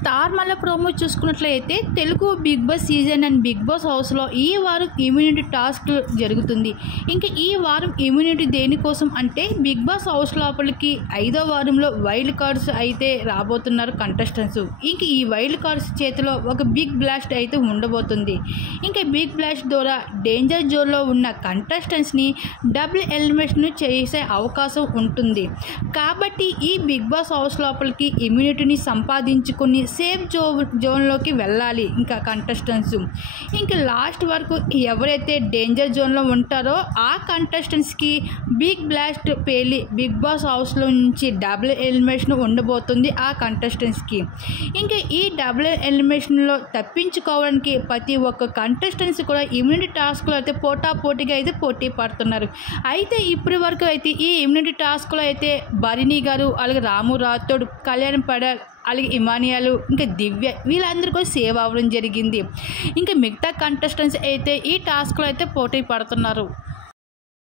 Star మళ్ళీ promo చూసుకున్నట్లయితే Telugu Bigg Boss season and Bigg Boss హౌస్లో ఈ వారం ఇమ్యూనిటీ టాస్క్ జరుగుతుంది. ఇంకా ఈ వారం ఇమ్యూనిటీ దేనికోసం అంటే బిగ్ బాస్ హౌస్ లోపలికి 5వ వారంలో వైల్డ్ కార్డ్స్ అయితే రాబోతున్నారు కంటెస్టెంట్స్. ఇంక ఈ వైల్డ్ కార్డ్స్ చేతిలో ఒక బిగ్ బ్లాస్ట్ అయితే ఉండబోతుంది. ఇంకా బిగ్ బ్లాస్ట్ ద్వారా డేంజర్ జోన్లో ఉన్న కంటెస్టెంట్స్ని డబుల్ ఎలిమినేషన్ చేసే అవకాశం ఉంటుంది. కాబట్టి ఈ బిగ్ బాస్ హౌస్ లోపలికి ఇమ్యూనిటీని సంపాదించుకుని సేఫ్ జోన్లోకి వెళ్ళాలి. ఇంకా కంటెస్టెంట్స్ ఇంకా లాస్ట్ వరకు ఎవరైతే డేంజర్ జోన్లో ఉంటారో ఆ కంటెస్టెంట్స్కి బిగ్ బ్లాస్ట్ పేలి బిగ్ బాస్ హౌస్లో నుంచి డబుల్ ఎలిమినేషన్ ఉండబోతుంది ఆ కంటెస్టెంట్స్కి. ఇంకా ఈ డబుల్ ఎలిమినేషన్లో తప్పించుకోవడానికి ప్రతి ఒక్క కంటెస్టెంట్స్ కూడా ఇమ్యూనిటీ టాస్క్లో అయితే పోటాపోటీగా అయితే పోటీ పడుతున్నారు. అయితే ఇప్పటి వరకు అయితే ఈ ఇమ్యూనిటీ టాస్క్లో అయితే భరణి గారు, అలాగే రాము రాథోడ్, కళ్యాణ్ పడాల్, అలాగే ఇమానియాలు, ఇంకా దివ్య వీళ్ళందరూ కూడా సేవ్ అవ్వడం జరిగింది. ఇంకా మిగతా కంటెస్టెంట్స్ అయితే ఈ టాస్క్లో అయితే పోటీ పడుతున్నారు.